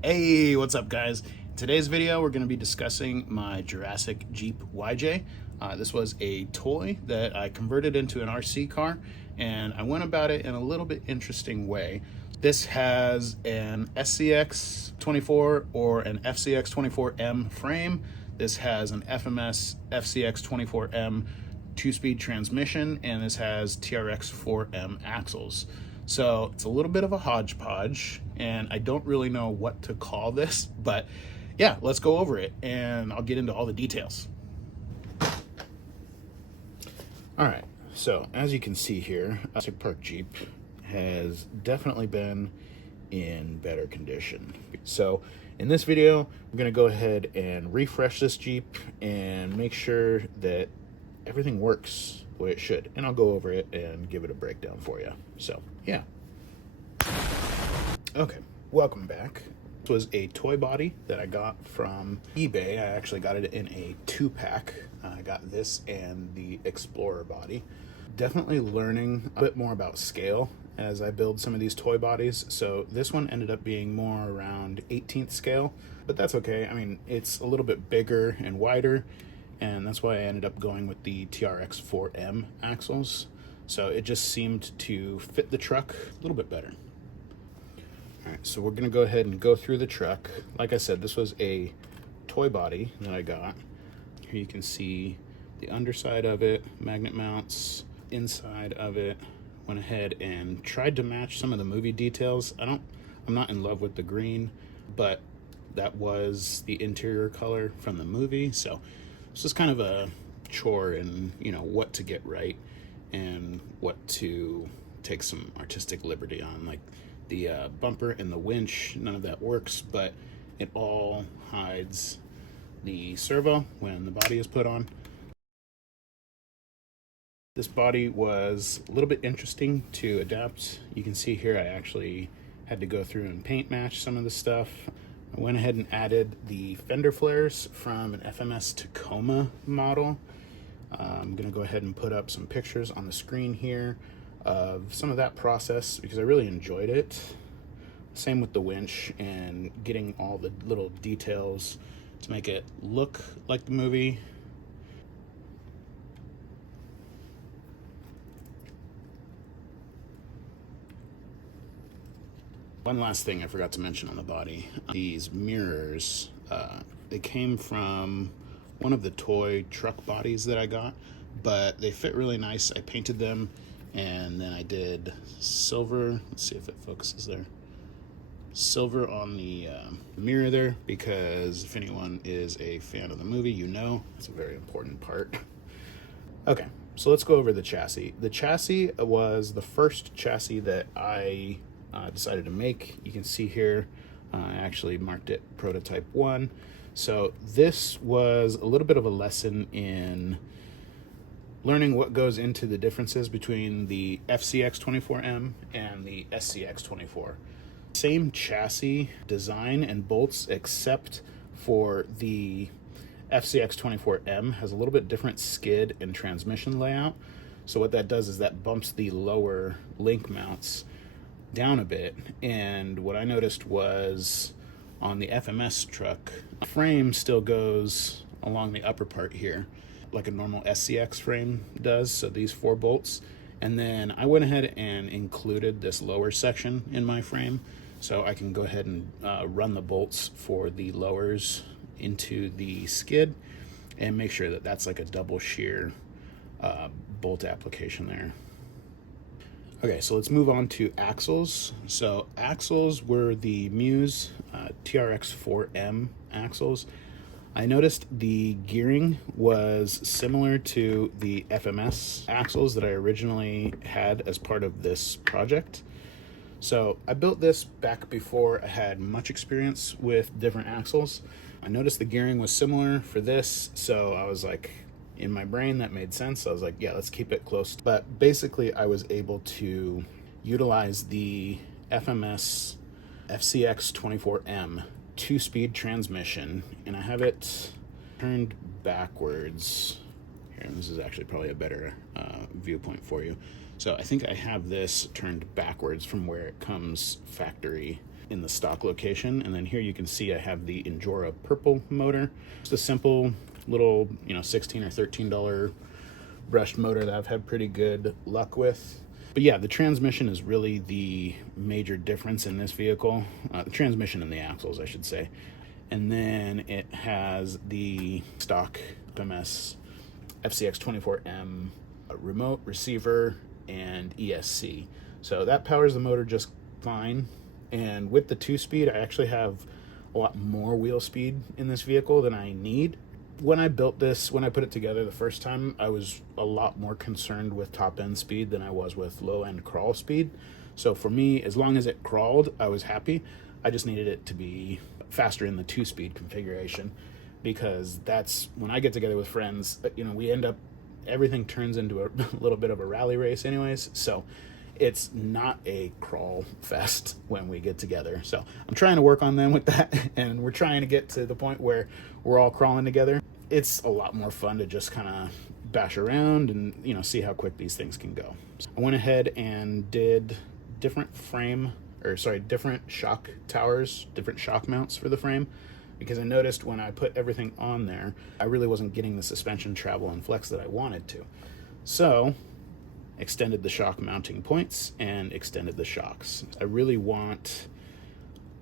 Hey, what's up guys? In today's video we're going to be discussing my Jurassic Jeep YJ. This was a toy that I converted into an RC car, and I went about it in a little bit interesting way. This has an Scx24 or an FCX24M frame. This has an FMS FCX24M 2-speed transmission, and this has Trx4m axles. So it's a little bit of a hodgepodge, and I don't really know what to call this, but yeah, let's go over it and I'll get into all the details. All right, so as you can see here, Jurassic Park Jeep has definitely been in better condition. So in this video, I'm gonna go ahead and refresh this Jeep and make sure that everything works the way it should, and I'll go over it and give it a breakdown for you. So yeah. Okay, welcome back. This was a toy body that I got from eBay. I actually got it in a 2-pack. I got this and the Explorer body. Definitely learning a bit more about scale as I build some of these toy bodies. So this one ended up being more around 18th scale, but that's okay. I mean, it's a little bit bigger and wider, and that's why I ended up going with the Trx4m axles. So it just seemed to fit the truck a little bit better. All right, so we're gonna go ahead and go through the truck. Like I said, this was a toy body that I got. Here you can see the underside of it, magnet mounts, inside of it. Went ahead and tried to match some of the movie details. I'm not in love with the green, but that was the interior color from the movie. So it's just kind of a chore in, what to get right and what to take some artistic liberty on. Like the bumper and the winch, none of that works, but it all hides the servo when the body is put on. This body was a little bit interesting to adapt. You can see here I actually had to go through and paint match some of the stuff. I went ahead and added the fender flares from an FMS Tacoma model. I'm gonna go ahead and put up some pictures on the screen here of some of that process because I really enjoyed it. Same with the winch and getting all the little details to make it look like the movie. One last thing I forgot to mention on the body. These mirrors, they came from one of the toy truck bodies that I got, but they fit really nice. I painted them, and then I did silver. Let's see if it focuses there. Silver on the mirror there, because if anyone is a fan of the movie, it's a very important part. Okay, so let's go over the chassis. The chassis was the first chassis that I decided to make. You can see here, I actually marked it prototype 1. So this was a little bit of a lesson in learning what goes into the differences between the FCX24M and the SCX24. Same chassis design and bolts, except for the FCX24M has a little bit different skid and transmission layout. So what that does is that bumps the lower link mounts down a bit, and what I noticed was on the FMS truck, the frame still goes along the upper part here like a normal SCX frame does, so these 4 bolts, and then I went ahead and included this lower section in my frame so I can go ahead and run the bolts for the lowers into the skid and make sure that that's like a double shear bolt application there. Okay, so let's move on to axles. So axles were the Meus Trx4m axles. I noticed the gearing was similar to the FMS axles that I originally had as part of this project. So I built this back before I had much experience with different axles. I noticed the gearing was similar for this, so I was like, in my brain that made sense. I was like, yeah, let's keep it close. But basically I was able to utilize the FMS FCX24M 2-speed transmission, and I have it turned backwards here. And this is actually probably a better viewpoint for you. So I think I have this turned backwards from where it comes factory in the stock location. And then here you can see I have the Injora purple motor. It's a simple little, $16 or $13 brushed motor that I've had pretty good luck with. But yeah, the transmission is really the major difference in this vehicle. The transmission and the axles, I should say. And then it has the stock FMS Scx24m remote, receiver, and ESC. So that powers the motor just fine. And with the 2-speed, I actually have a lot more wheel speed in this vehicle than I need. When I built this, when I put it together the first time, I was a lot more concerned with top end speed than I was with low end crawl speed. So for me, as long as it crawled, I was happy. I just needed it to be faster in the 2-speed configuration, because that's when I get together with friends, we end up, everything turns into a little bit of a rally race anyways. So it's not a crawl fest when we get together. So I'm trying to work on them with that, and we're trying to get to the point where we're all crawling together. It's a lot more fun to just kind of bash around and, see how quick these things can go. So I went ahead and did different shock towers, different shock mounts for the frame, because I noticed when I put everything on there, I really wasn't getting the suspension travel and flex that I wanted to. So extended the shock mounting points and extended the shocks. I really want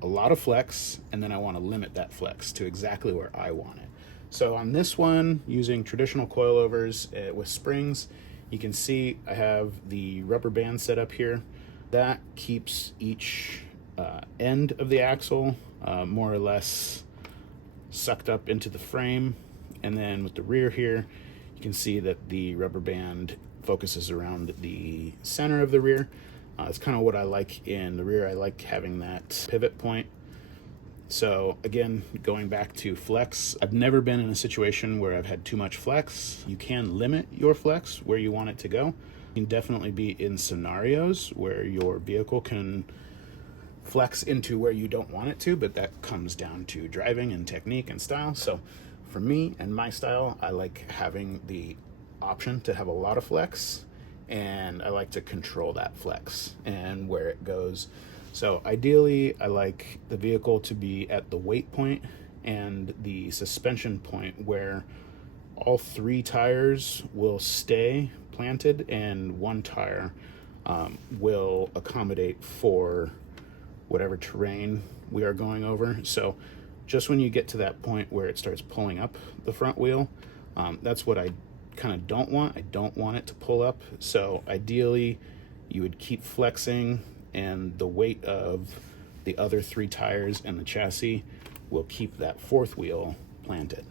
a lot of flex, and then I want to limit that flex to exactly where I want it. So on this one, using traditional coilovers with springs, you can see I have the rubber band set up here. That keeps each end of the axle more or less sucked up into the frame. And then with the rear here, you can see that the rubber band focuses around the center of the rear. It's kind of what I like in the rear. I like having that pivot point. So again, going back to flex, I've never been in a situation where I've had too much flex. You can limit your flex where you want it to go. You can definitely be in scenarios where your vehicle can flex into where you don't want it to, but that comes down to driving and technique and style. So for me and my style, I like having the option to have a lot of flex, and I like to control that flex and where it goes. So ideally, I like the vehicle to be at the weight point and the suspension point where all 3 tires will stay planted and 1 tire will accommodate for whatever terrain we are going over. So just when you get to that point where it starts pulling up the front wheel, that's what I kind of don't want. I don't want it to pull up. So ideally, you would keep flexing, and the weight of the other 3 tires and the chassis will keep that 4th wheel planted.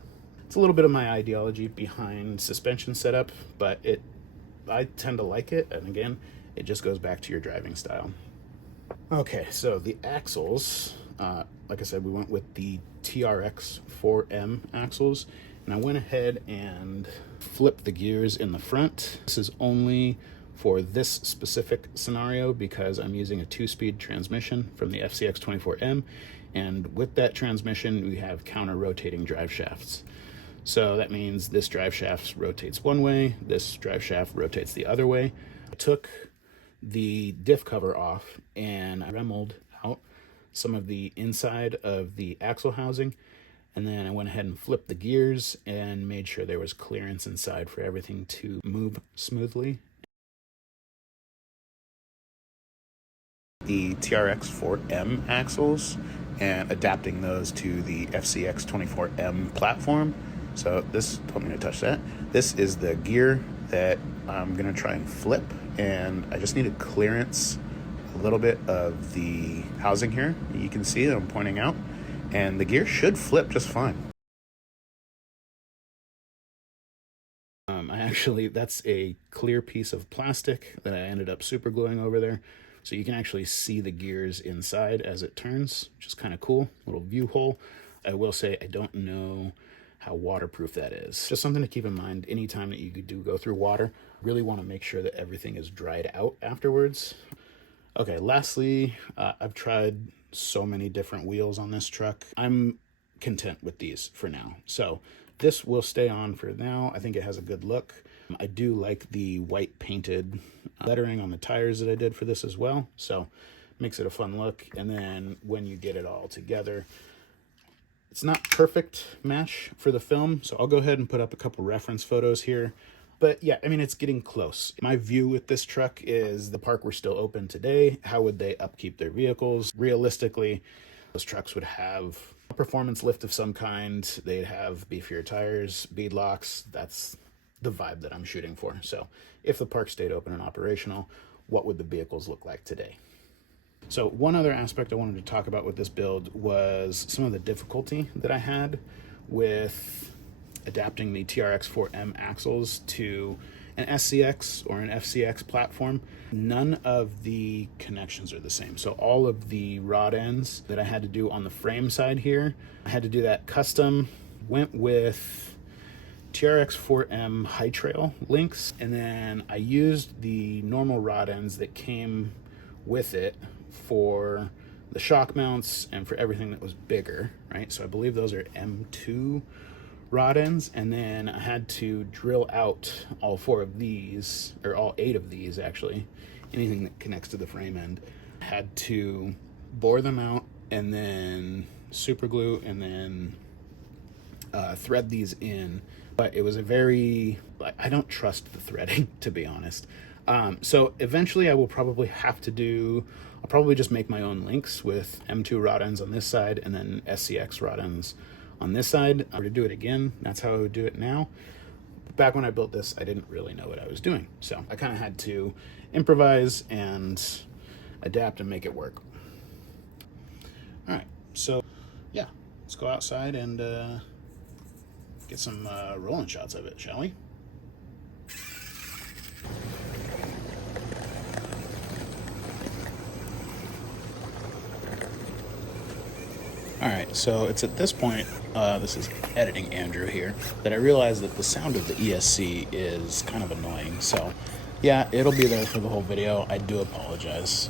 It's a little bit of my ideology behind suspension setup, but I tend to like it, and again, it just goes back to your driving style. Okay, so the axles, like I said, we went with the Trx4m axles, and I went ahead and flipped the gears in the front. This is only for this specific scenario because I'm using a 2-speed transmission from the Scx24m, and with that transmission we have counter-rotating drive shafts. So that means this drive shaft rotates one way, this drive shaft rotates the other way. I took the diff cover off and I remeled out some of the inside of the axle housing, and then I went ahead and flipped the gears and made sure there was clearance inside for everything to move smoothly. The Trx4m axles and adapting those to the Scx24m platform. So this, don't mean to touch that. This is the gear that I'm gonna try and flip, and I just needed clearance a little bit of the housing here. You can see that I'm pointing out, and the gear should flip just fine. That's a clear piece of plastic that I ended up super gluing over there. So you can actually see the gears inside as it turns, which is kind of cool. Little view hole. I will say I don't know how waterproof that is. Just something to keep in mind anytime that you do go through water. Really want to make sure that everything is dried out afterwards. Okay, lastly, I've tried so many different wheels on this truck. I'm content with these for now. So this will stay on for now. I think it has a good look. I do like the white painted lettering on the tires that I did for this as well, so makes it a fun look. And then when you get it all together, it's not perfect mesh for the film, so I'll go ahead and put up a couple reference photos here. But yeah, I mean, it's getting close. My view with this truck is the park were still open today. How would they upkeep their vehicles? Realistically, those trucks would have a performance lift of some kind. They'd have beefier tires, bead locks. That's the vibe that I'm shooting for. So if the park stayed open and operational, what would the vehicles look like today? So one other aspect I wanted to talk about with this build was some of the difficulty that I had with adapting the Trx4m axles to an SCX or an FCX platform. None of the connections are the same. So all of the rod ends that I had to do on the frame side here, I had to do that custom. Went with Trx4m high trail links, and then I used the normal rod ends that came with it for the shock mounts and for everything that was bigger, right? So I believe those are M2 rod ends, and then I had to drill out all 4 of these, or all 8 of these actually, anything that connects to the frame end. I had to bore them out and then super glue and then thread these in. But it was a very, I don't trust the threading, to be honest. So eventually I will probably have to do, I'll probably just make my own links with M2 rod ends on this side and then SCX rod ends on this side. Or to do it again, that's how I would do it now. Back when I built this, I didn't really know what I was doing. So I kind of had to improvise and adapt and make it work. All right, so yeah, let's go outside and get some rolling shots of it, shall we? All right, so it's at this point, this is editing Andrew here, that I realized that the sound of the ESC is kind of annoying. So yeah, it'll be there for the whole video. I do apologize.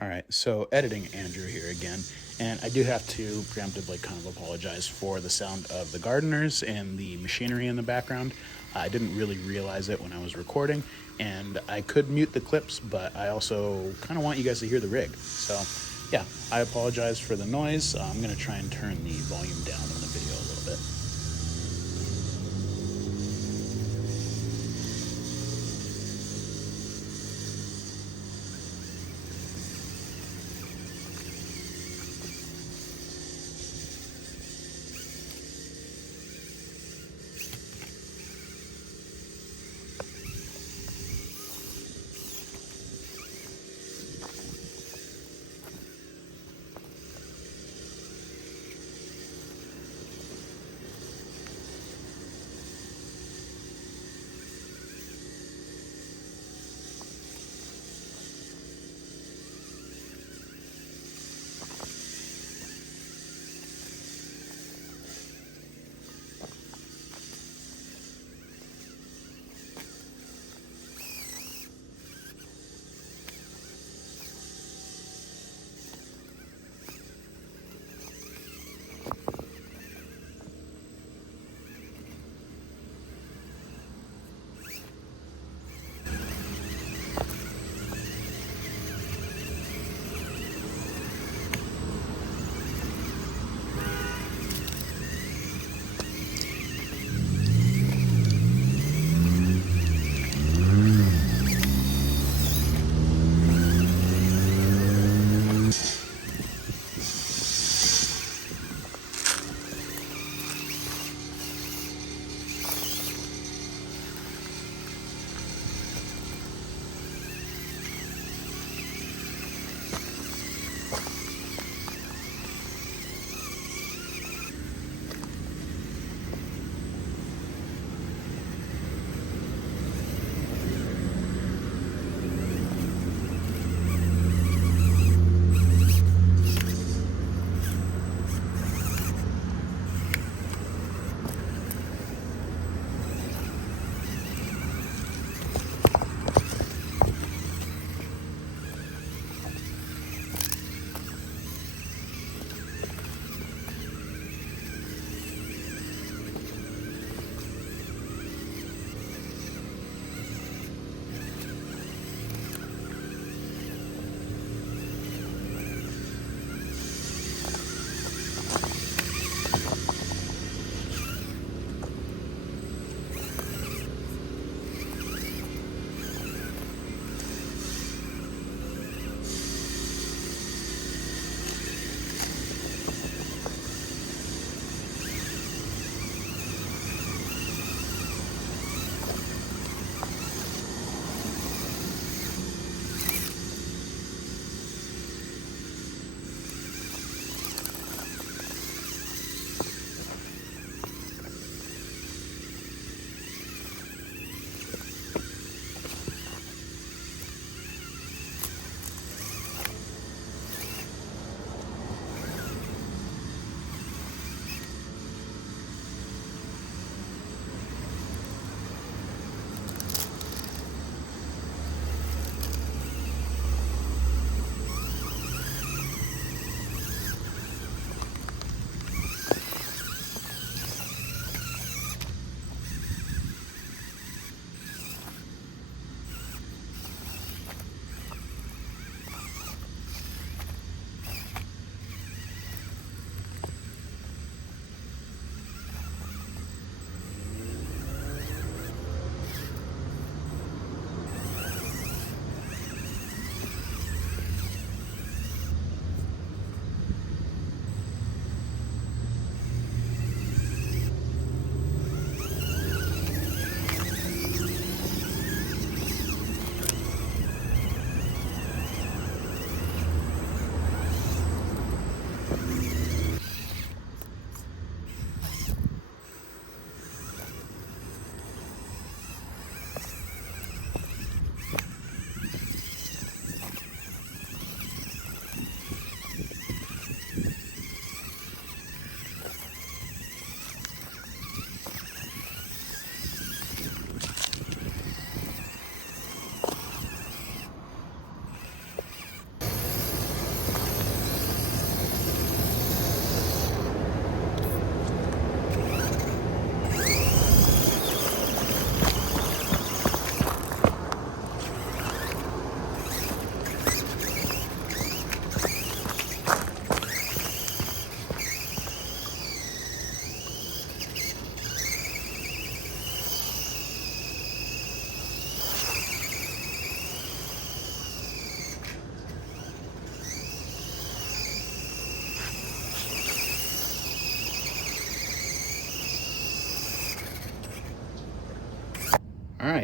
All right, so editing Andrew here again, and I do have to preemptively kind of apologize for the sound of the gardeners and the machinery in the background. I didn't really realize it when I was recording, and I could mute the clips, but I also kind of want you guys to hear the rig. So yeah, I apologize for the noise. I'm gonna try and turn the volume down in the video a little bit.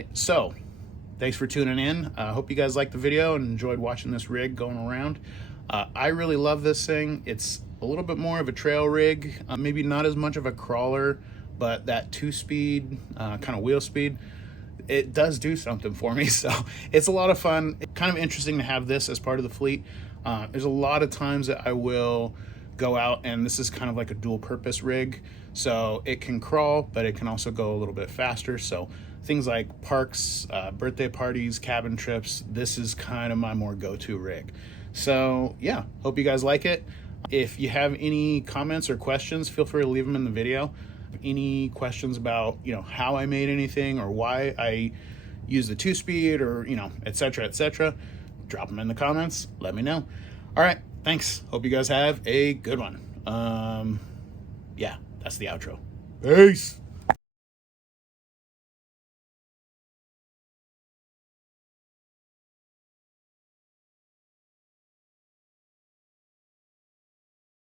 right, so thanks for tuning in. I hope you guys liked the video and enjoyed watching this rig going around. I really love this thing. It's a little bit more of a trail rig, maybe not as much of a crawler, but that 2-speed kind of wheel speed, it does do something for me. So it's a lot of fun. It's kind of interesting to have this as part of the fleet. There's a lot of times that I will go out, and this is kind of like a dual purpose rig. So it can crawl, but it can also go a little bit faster. So things like parks, birthday parties, cabin trips, this is kind of my more go-to rig. So yeah, hope you guys like it. If you have any comments or questions, feel free to leave them in the video. Any questions about, you know, how I made anything or why I use the 2-speed or, you know, etc., drop them in the comments. Let me know. All right, thanks. Hope you guys have a good one. Yeah, that's the outro. Peace.